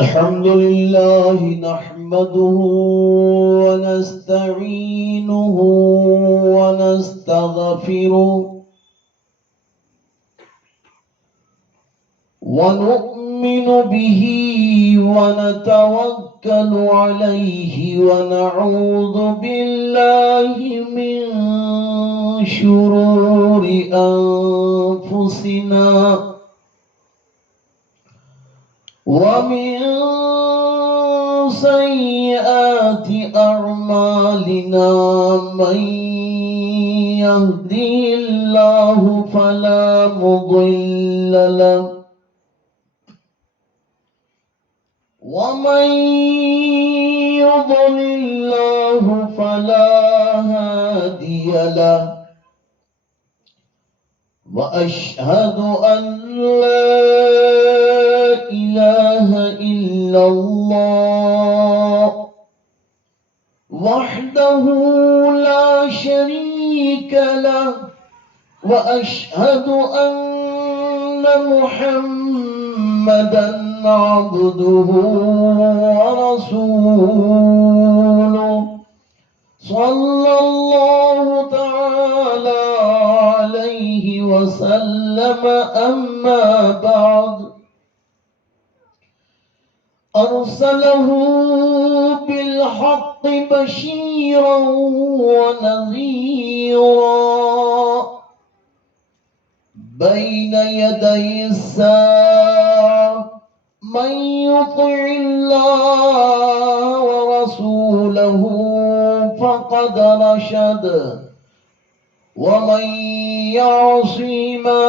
الحمد لله نحمده ونستعينه ونستغفره ونؤمن به ونتوكل عليه ونعوذ بالله من شرور أنفسنا ومن سيئات أعمالنا من يهده الله فلا مضل له ومن يضلل الله فلا هادي له وأشهد أن لا إله إلا الله وحده لا شريك له وأشهد أن محمدًا عبده ورسوله صلى الله تعالى عليه وسلم أما بعد أرسله بالحق بشيرا ونذيرا بين يدي الساعة من يطع الله ورسوله فقد رشد ومن يعصهما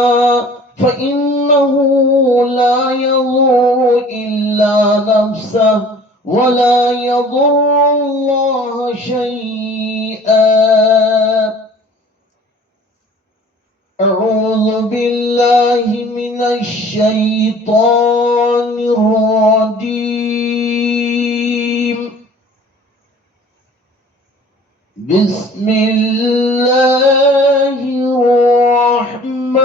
فإنه لا يضر إلا نفسه ولا يضر الله شيئا. أعوذ بالله من الشيطان الرجيم. بسم الله الرحمن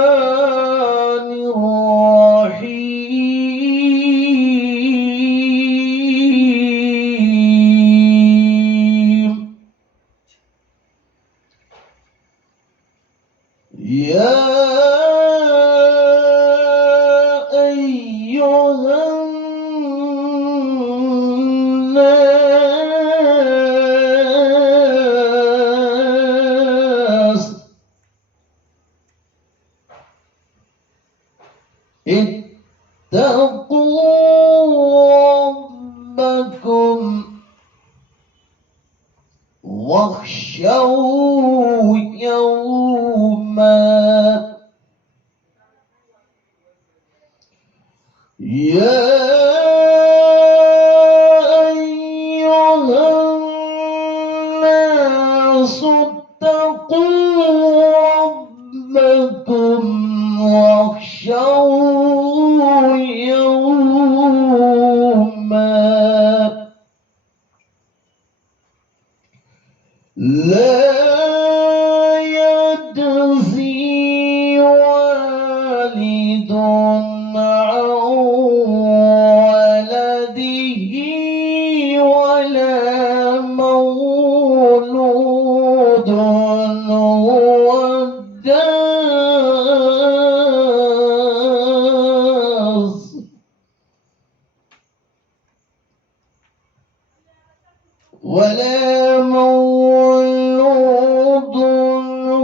الرحيم. يا أيها الناس اتقوا ربكم واخشوا يوما يا أيها الناس اتقوا ربكم واخشوا يوما لا يجزي والد عن ولده ولا مولود هو جاز ولا مولود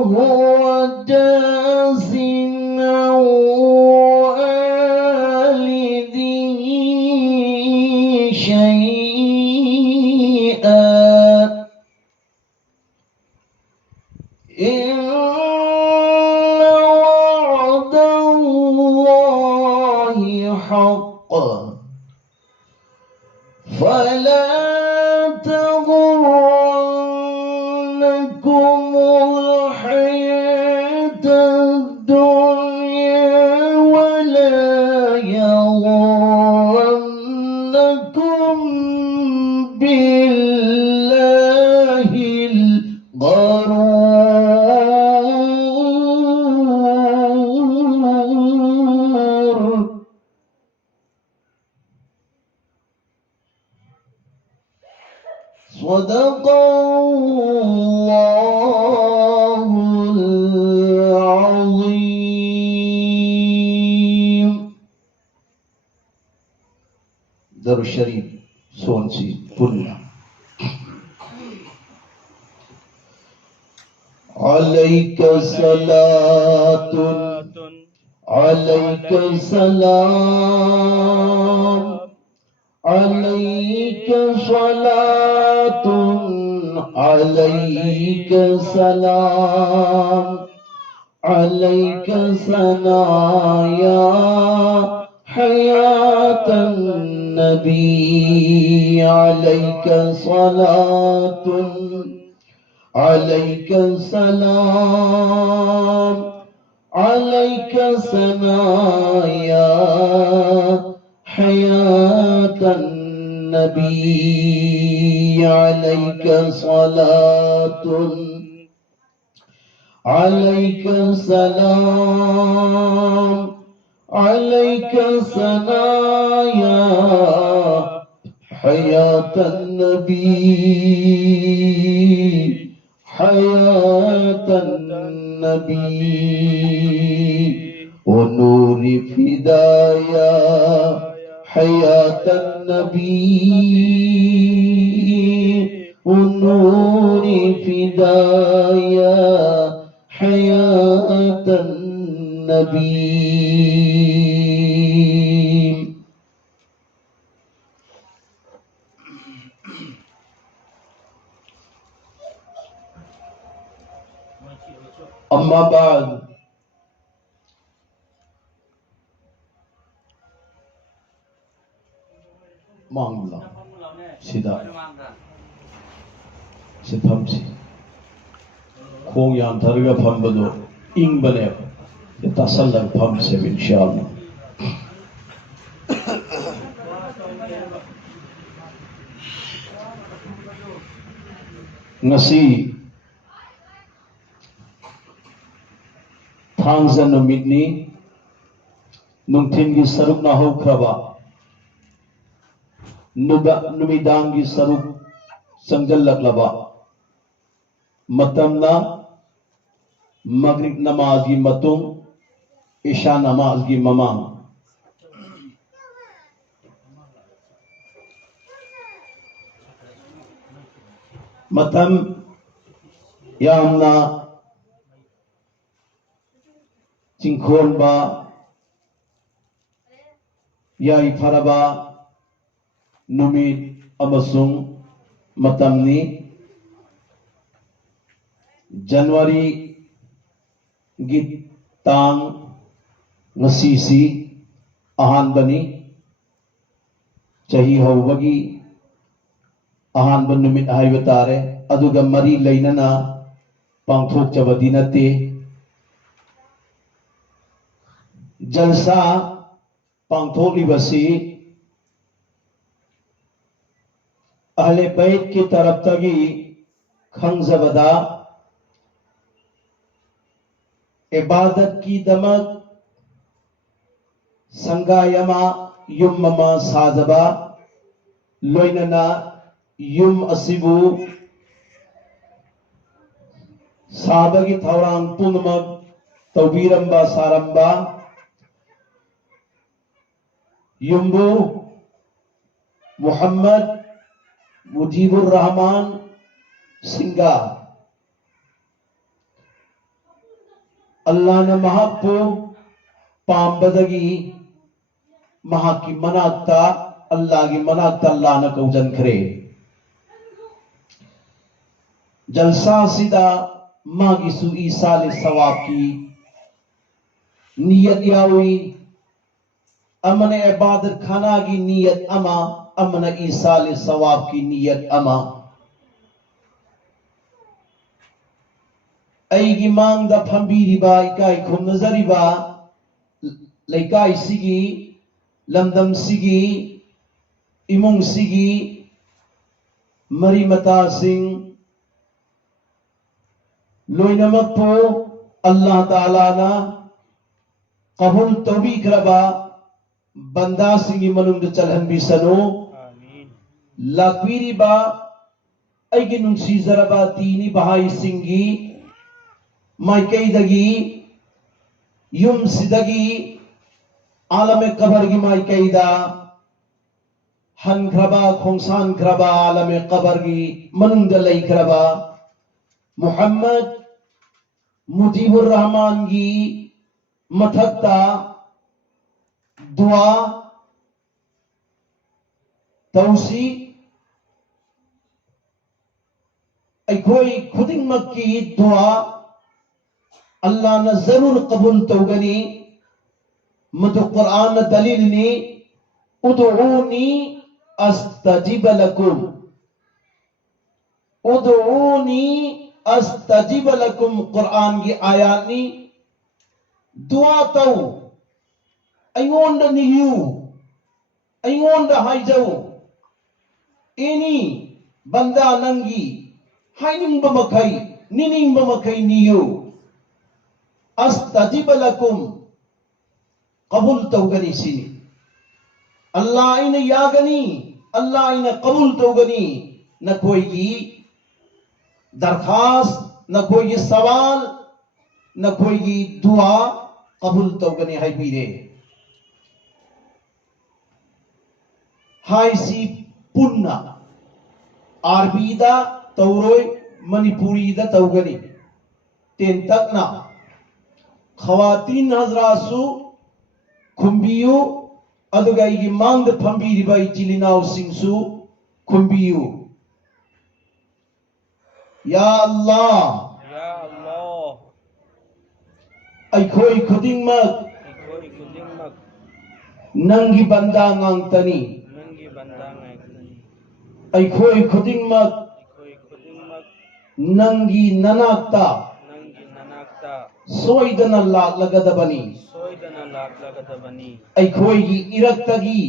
هو جاز عن والده شيئا إن وعد الله حق فلا تغرنكم الحياة الدنيا ولا يغرنكم بالله الغرور. Sadaqallahul Azim. Darul Sharif Sonsi Punna. Alayka salatun, alayka salam, alayka salatun, alayka salam, alayka sanaya hayatan nabi, alayka salatun, alayka salam, alayka sanaya hayatan nabi, alayka salatun, alayka salam, alayka sanaya hayatan nabi, hayatan nabi, wa nuri fidaya hayatan nabi, wa nuri fidaya hayatan nabi. Amma ba'd, mangla sida sifamsi khong yam tharaga phambado ingbane tasallang phamse inshallah. Ngasi Thangza numitni nungthingi saruk na hokraba numidangi saruk sangjalaklaba matamna magrib namaz gi matung isha namaz gi mamang matam yamna Cingkhon ba yai faraba numit amasung matamni January git tang ngasisi ahanbani chahi hawbagi ahanban numit haiba tare aduga mari lainana pangthok chabadi nate jalsa pangtholibasi ahle bait ki taraf tagi khangzabada ibadat ki damak sangayama yummama sajaba loinana yum asibu sabagi thawrang punmak tawbiramba saramba Yumbu Muhammad Mujibur Rahman Singha Allah na mahappo pambadagi mahaki manakta Allah gi manakta Allah na kaujan khre jalsa sida magi su isa le sawab ki niyat yawi amane ibadat khana ki niyat ama amana isa le sawab ki niyat ama aigi mangda phambiriba ikai khumnazariba laikai sigi lamdam sigi imung sigi marimata sing loinamakpo Allah Ta'ala na qabul tawbi kraba banda singi manung da chalhan bisano lakwiri ba ꯑꯩꯒꯤ ꯅꯨꯡꯁꯤꯖꯔꯕ ꯇꯤꯅꯤ ꯕꯍꯥꯏꯁꯤꯡꯒꯤ ꯃꯥꯏꯀꯩꯗꯒꯤ ꯌꯨꯝꯁꯤꯗꯒꯤ आलमे cover की माइकैदा हनख्रबा खोंसानख्रबा आलमे cover की मनुंग लैख्रबा मुहम्मद मुजीबुर रहमान की मथक्ता दुआ तौसी अखोई खुदिंगमक की दुआ अल्लाह ने जरूर कबूल तौगनी मधु कुरान दलील ने उदऊनी अस्तजिब लकुम उदऊनी अस्तजिब लकुम कुरान की आयत ने दुआ तौ अयोंड नियु अयोंड हाइजौ एनी बंदा नंगी हाइनिंग बमखै निनिंग बमखै नियु अस्तजिब लकुम कबूल तौगनी सिनी अल्लाह इन यागनी अल्लाह इन कबूल तौगनी न कोई की दरखास्त न कोई की सवाल न कोई की दुआ कबूल तौगनी है बीरे हाय सी पुन्ना आरबीदा तौरोय मणिपुरी दा तौगनी तेन तकना खवातीन हजरासु खुंबियु अदुगा इगी मांग फंबीरिबा इचिलिनाव सिंसु खुंबियु या अल्लाह अखोई खुदिंगमक नंगी बंदा ngang अखोई खुदिंगमक नंगी ननाक्ता सोइदना लाक्लगदबनी अखोई इरक्तगी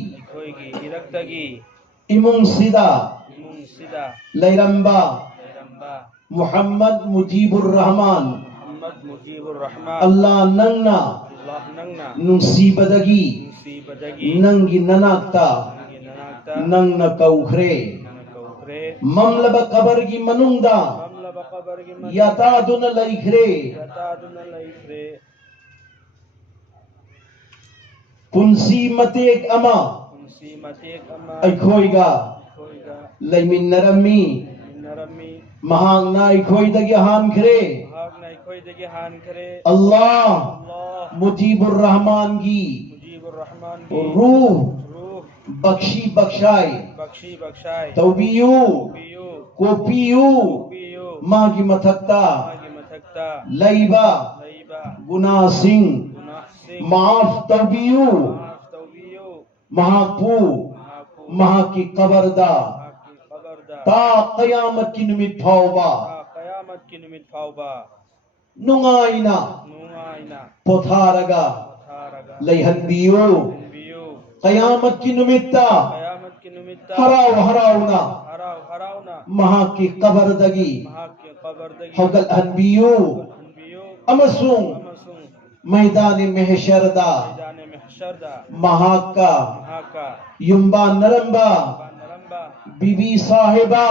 इमुंग सिदा लैरंबा मुहम्मद मुजीबुर रहमान अल्लाह नंगना नुंसीबदगी नंगी ननाक्ता नंगना कौखरे ममलब कबर की मनुंगदा यतादुन लैखरे पुंसी मतेक अमा अखोईगा लैमिन्नरमी महांगना अखोईदगी हानखरे अल्लाह मुजीबुर रहमान की रूह बख्शी बख्शाई तौबियु कोपियु माँ की मथक्ता लैबा गुना सिंह माफ तौबियु महापू महा की कबरदा ता कयामत की निमित फावबा नुंगाइना पोथारगा लैहनबियु कयामत की निमित्ता हराव हरावना महा की कबरदगी हगल हनबियु अमसुंग मैदान महशरदा महाका युम्बा नरंबा बीबी साहिबा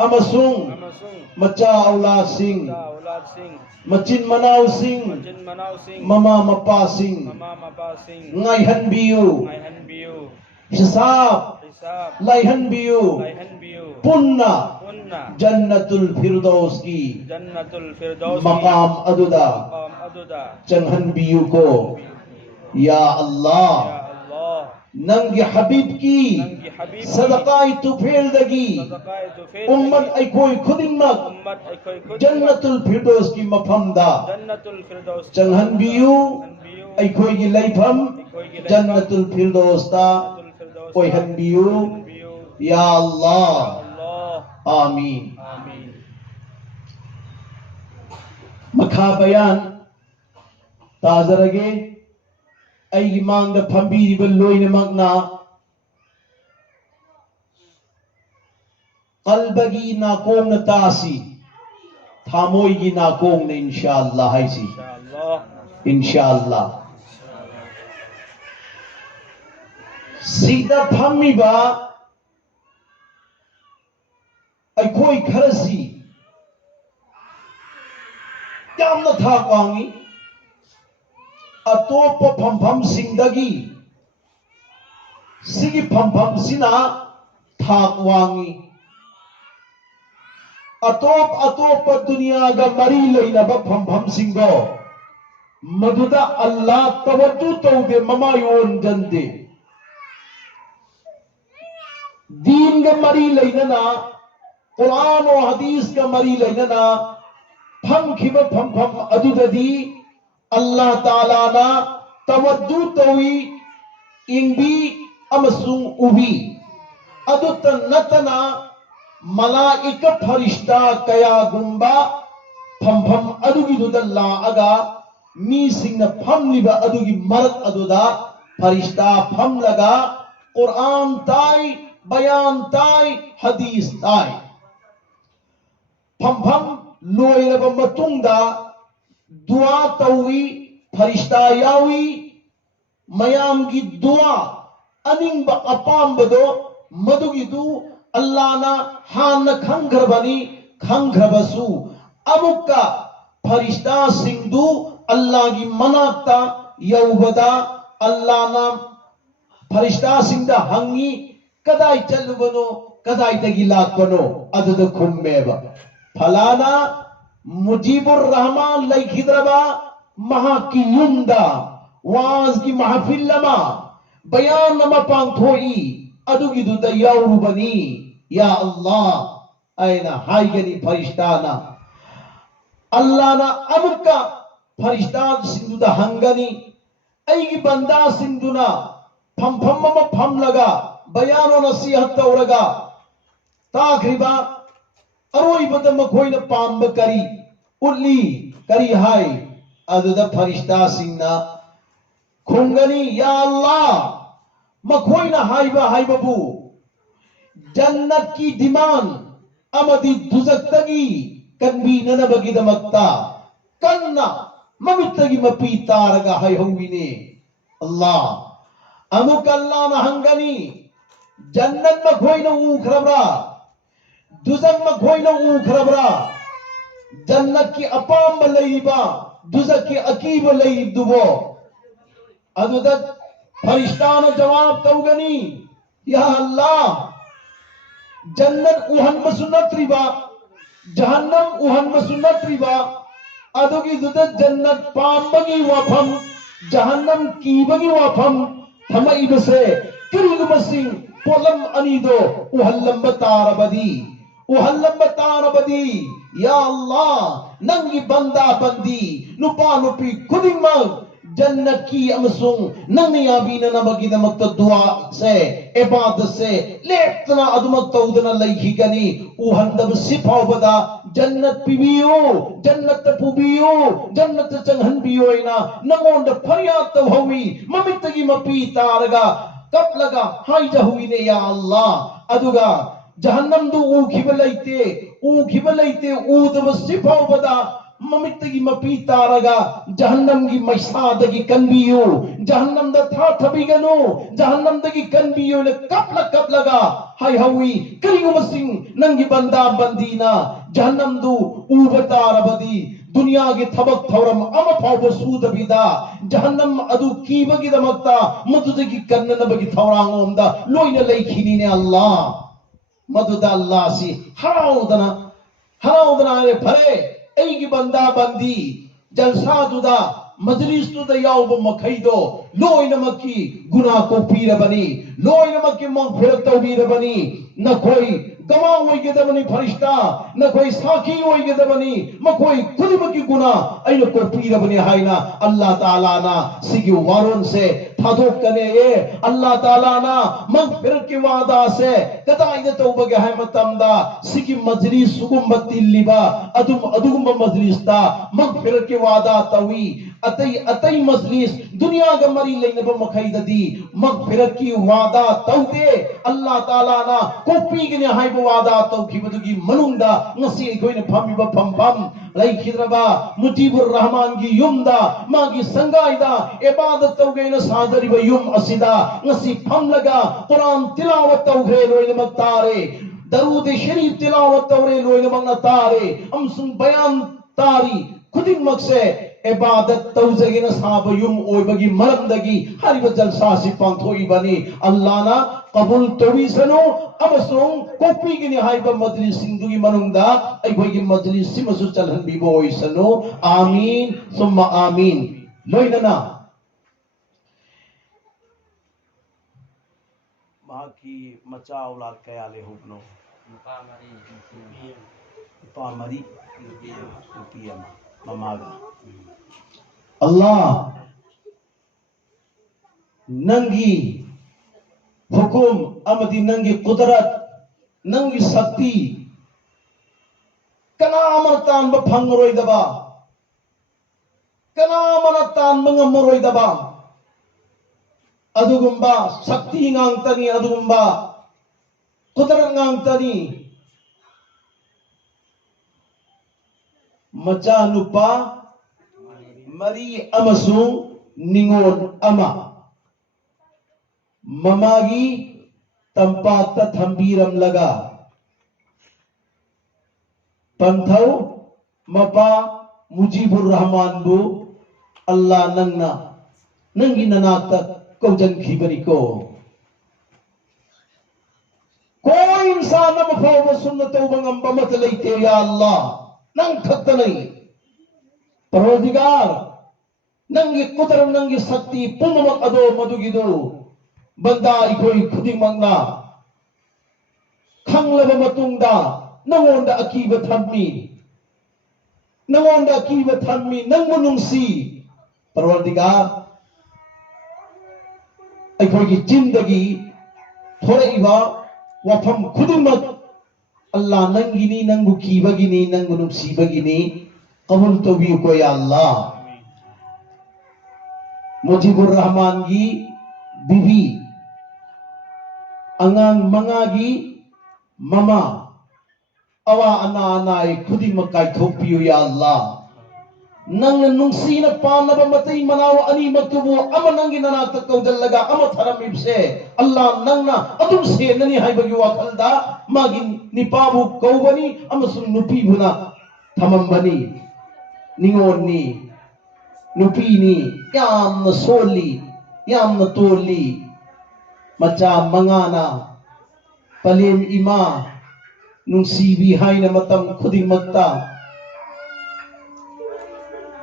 अमसुंग मचा औलाद सिंह मचिन मनाव सिंह ममा मपा Singh ngaihan biu hisab laihan biu punna jannatul firdaus की मकाम अदुदा चंगहन बियु को या अल्लाह नंगे हबीब की सदकाई तुफेलदगी उम्मत अखोई खुदिंगमक जन्नतुल फिरदौस की मफमदा चंगहन बियु अखोई की लैफम जन्नतुल फिरदौस ता ओहन बियु या अल्लाह आमीन मखा बयान ताजरगे अई मांग फंबीरिब लोइनमकना कल्बगी नाकोंग तासी थामोईगी नाकोंग ने इंशाअल्लाह हाइसी इंशाअल्लाह सीधा फम्मीबा यामना थाक वांगी अतोप फमफम सिंदगी सिगी फमफम सिना थाक वांगी अतोप अतोप दुनिया का मरी लेनब फमफम सिंगो मधुदा अल्लाह तवज्जु तौदे ममा योन जंदे दीन का मरी लेना कुरान और हदीस का मरी लेना फम खिब फम फम अदुददी अल्लाह ताला ना तवज्जु तौई इंबी अमसुंग उबी अदुत नतना मलाइका फरिश्ता कया गुंबा फम फम अदुगी दुदल्ला अगा मी सिंह फम लिबा अदुगी मरद अदुदा फरिश्ता फम लगा कुरान ताई बयान ताई हदीस ताई फम फम लोयरब मतुंगदा दुआ तौई फरिश्ता यावी मयाम की दुआ अनिंग अपाम्बदो मधुगिदु अल्लाह ना हान खंग्रबनी खंग्रबसु अमुक्का फरिश्ता सिंधु अल्लाह की मनाक्ता यौबदा अल्लाह ना फरिश्ता सिंधा हंगी कदाई चलुबनो कदाई तगी लाकनो अदद खुम्मेबा फलाना मुजीबुर रहमान लैखिद्रबा महा की युंदा वाज की महफिल लमा बयान नमा पांथोई अदुगी दुदा याउरुबनी या अल्लाह ऐना हाइगनी फरिश्ताना अल्लाह ना अमुक्का फरिश्ता सिंधुदा हंगनी ऐगी बंदा सिंधुना फम फम मम फम लगा बयानो नसीहत तौरगा ताखरिबा अरोई बदम मखोई न पांब करी उल्ली करी हाय अदुदा फरिश्ता सिंना खुंगनी या अल्लाह मखोई न हाइबा हाइबबू जन्नत की डिमांड अमदी दुजक्तगी कन्वी ननबगिदमक्ता कन्ना ममित्तगी मपी तारगा हाय होविने अल्लाह अमुक अल्लाह न हंगनी जन्नत मखोई न ऊखरबरा दुजक मखोई न ऊखरबरा जन्नत की अपाम लईबा दुजक की अकीब लईबदुबो अदुदत फरिश्ता ने जवाब तौगनी या अल्लाह जन्नत उहन मसुन्नत रिबा जहन्नम उहन मसुन्नत रिबा अदुगी दुदत जन्नत पांबगी वफम जहन्नम कीबगी वफम थमई बसे किरिग मसिंग पोलम अनीदो उहल्लम बतारबदी या अल्लाह नंगी बंदा बंदी नुपा नुपी खुदिमग जन्नत की अमसुंग नंगियाबीन नमगिदमक्त दुआ से इबादत से लेतना अदमक तौदना लईखिगनी उहंदब सिफावदा जन्नत पिबियो जन्नत पुबियो जन्नत चंगहन बियोइना नंगोंद फरियाद तवहवी ममित्तगी मपी तारगा कब लगा हाय जहुविने या अल्लाह अदुगा जहन्नम दु ऊखिब लैते ऊदब सिफावदा ममित्तगी मपी तारगा जहन्नम की मैसादगी कन्बियो जहन्नम दा था थबिगनो जहन्नम दगी कन्बियो ने कप लगा हाय हवी करिगु मसिंग नंगी बंदा बंदीना जहन्नम दु उबतारबदी दुनिया के थबक थौरम अम फाव सूदबिदा जहन्नम अदु कीबगी दमक्ता मदुदगी कन्ननबगी थौरांगोमदा लोइना लैखिनी ने अल्लाह मदुदा अल्लाह सी हराउदना रे भरे ऐगी बंदा बंदी जलसा दुदा मजलिस तुदा याउब मखैदो लोइनमकी गुनाह को पीरबनी लोइनमकी मगफिरत तौबीरबनी न कोई गवाह होइगदबनी फरिश्ता न कोई साखी होइगदबनी म कोई खुदिमकी गुनाह ऐन को पीरबनी हाइना अल्लाह ताला ना सिगी वारोन से थादोक कने ये अल्लाह ताला ना मगफिरत की वादा से कदाइद तौबगे है मतमदा सिगी मजलिस सुगुम्बती लिबा अदुम मजलिस ता मगफिरत की वादा तवी अतई मजलिस दुनिया का मरी लेनब मखैददी मगफिरत की वादा तौदे अल्लाह ताला ना कोपीगने हाय वादा तौखिबदुगी मनुंदा ngasi egoine phamiba pham laikhidraba mujibur rahman gi yumda magi sangaida ibadat tawgeina sadariba yum asida ngasi phamlaga quran tilawat tawgre loine maktare darud sharif tilawat tawre loine magna tare amsung bayan तारी खुदिंगमक्से इबादत तौजगेना साबा yum ओइबगी मरमदगी Hariba जलसा सि पांथोइबानी अल्लाहना कबूल तौबिसनो अमसों कोपीगिनी हाइबा मजलिस सिंदुगी मनुंगदा अइखोइगी मजलिस सिमसु चलहनबिबो ओइसनो आमीन सुम्मा आमीन लोइनना बाकी मचा औलाद कयाले हुबनो पामरी रुपिया ममागा अल्लाह नंगी हुकुम अमदी नंगी कुदरत नंगी शक्ति कनामतान बफंगरोइदबा कनामतान मंगमरोइदबा अदुगुम्बा शक्ति ngang अदुगुम्बा कुदरत ngang मचा नुपा मरी अमसुंग निंगोन अमा ममागी तंपाकता थंबीरम लगा पंथौ मपा मुजीबुर रहमान बु अल्लाह नंगना नंगी ननाकता कौजन खीबरी को कोई इंसान नम फाव सुन्नत उबंगम बमत लेते या अल्लाह नंग खत्ता नहीं परवरदिगार नंगी कुदर नंगी शक्ति पुनमक अदो मधुगिदो बंदा इकोई खुदिमंगना खंगलबा मतुंगदा नंगोंदा अकीबा थम्मी नंगोंदा अकीबा थम्मी नंगु नुंसी परवरदिगार अखोई जिंदगी थोड़इबा वफम खुदिमक अल्लाह नंगिनी नंगु कीबगिनी नंगु नुंसीबगिनी कबूल तौबी को या अल्लाह मुजीबुर रहमान की बीवी अंगांग मंगागी ममा अवा अना अनाय खुदिमक कायथोपियो या अल्लाह नंग नुंसीना पानबा मतई मनाव अनि मक्तुबु अम नंगी ननात कौदलगा अम थरमिबसे अल्लाह नंगना अदुम से ननी हाइबगी वाखलदा मागी निपाबु कौबनी अमसुं नुपीबुना थमंबनी निंगोनी नुपीनी यामना सोली यामना तोली मचा मंगाना पलेम इमा नुंसीबी हाइना मतम खुदिमक्ता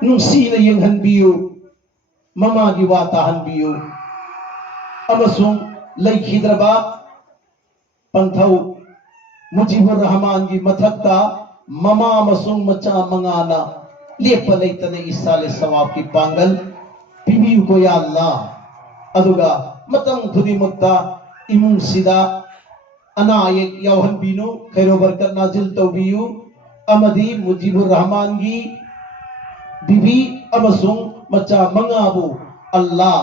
नुंसीना यंगहनबियु ममागी वाताहनबियु अमसुं लैखिद्रबा पंथौ मुजीबुर रहमान की मथक्ता ममा मसुं मचा मंगाना लेप लेतने इसाले सवाब की पांगल पिबियु को या अल्लाह अदुगा मतम खुदिमक्ता इमुंग सिदा अनायक यावहनबिनु खैरो बरकत नाजिल तौबियु अमदी मुजीबुर रहमान की बीबी अमसुंग मचा मंगाबु अल्लाह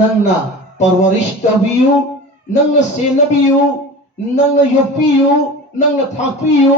नंगना परवरिश तौबियु नंग सेनबियु नंग योपियु नंग थापियु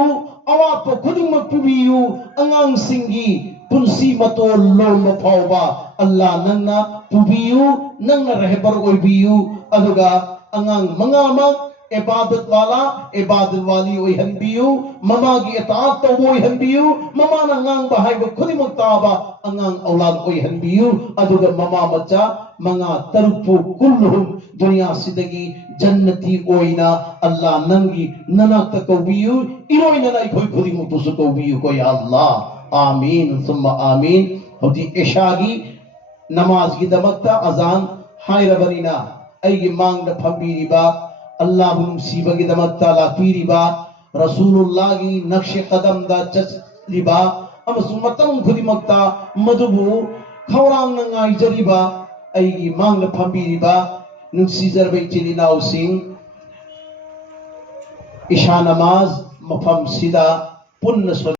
अवाप खुदिमक पिबियु अंगांग सिंगी पुंसी मतो लोम फावबा अल्लाह नंगना पुबियु नंग रहबर ओइबियु अदुगा अंगांग मंगामक इबादत वाली ओइहनबियु ममागी इताअत तौ ओइहनबियु ममाना ngang बाहाइबा खुदिमक ताबा अंगांग औलाद ओइहनबियु अदुगा ममा मचा मंगा तरुपु कुल्लुहुम दुनिया सिदगी जन्नती ओइना अल्लाह नंगी ननाक कौबियु इरोइना नाइ खोइ खुदिमक तुसु कौबियु को या अल्लाह आमीन सुम्मा आमीन होदी इशागी नमाज की दमकता अजान हायरबनिना अइगी मांगदा फंबीरिबा अल्लाह नुंसीबगी दमकता लापीरिबा रसूलुल्लाह की नक्श कदम दा चलिबा अमसुं मतम खुदिमक्ता मदुबु खौरांग नाइजरिबा अइगी मांगदा फंबीरिबा नुंसीजरबा इचिलिनाउसिंग इशा नमाज मफम सिदा पुन्न